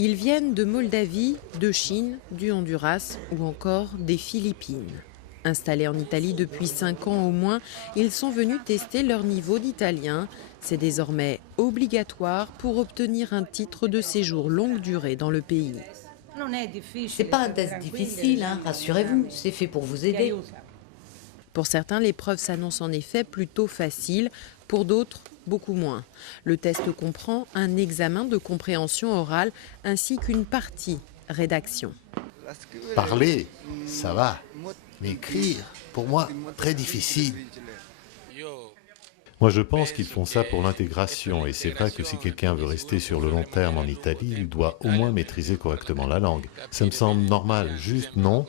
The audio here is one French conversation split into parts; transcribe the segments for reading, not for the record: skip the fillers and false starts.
Ils viennent de Moldavie, de Chine, du Honduras ou encore des Philippines. Installés en Italie depuis 5 ans au moins, ils sont venus tester leur niveau d'italien. C'est désormais obligatoire pour obtenir un titre de séjour longue durée dans le pays. C'est pas un test difficile, hein, rassurez-vous, c'est fait pour vous aider. Pour certains, l'épreuve s'annonce en effet plutôt facile, pour d'autres, beaucoup moins. Le test comprend un examen de compréhension orale ainsi qu'une partie rédaction. Parler, ça va. Mais écrire, pour moi, très difficile. Moi, je pense qu'ils font ça pour l'intégration, et c'est vrai que si quelqu'un veut rester sur le long terme en Italie, il doit au moins maîtriser correctement la langue. Ça me semble normal, juste non?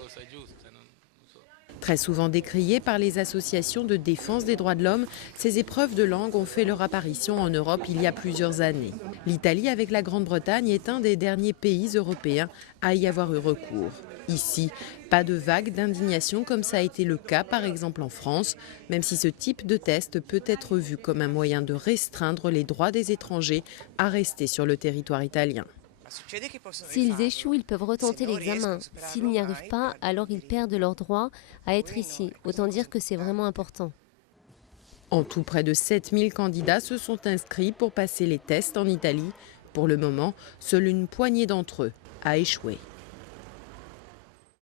Très souvent décriées par les associations de défense des droits de l'homme, ces épreuves de langue ont fait leur apparition en Europe il y a plusieurs années. L'Italie, avec la Grande-Bretagne, est un des derniers pays européens à y avoir eu recours. Ici, pas de vague d'indignation comme ça a été le cas par exemple en France, même si ce type de test peut être vu comme un moyen de restreindre les droits des étrangers à rester sur le territoire italien. S'ils échouent, ils peuvent retenter l'examen. S'ils n'y arrivent pas, alors ils perdent leur droit à être ici. Autant dire que c'est vraiment important. En tout, près de 7000 candidats se sont inscrits pour passer les tests en Italie. Pour le moment, seule une poignée d'entre eux a échoué.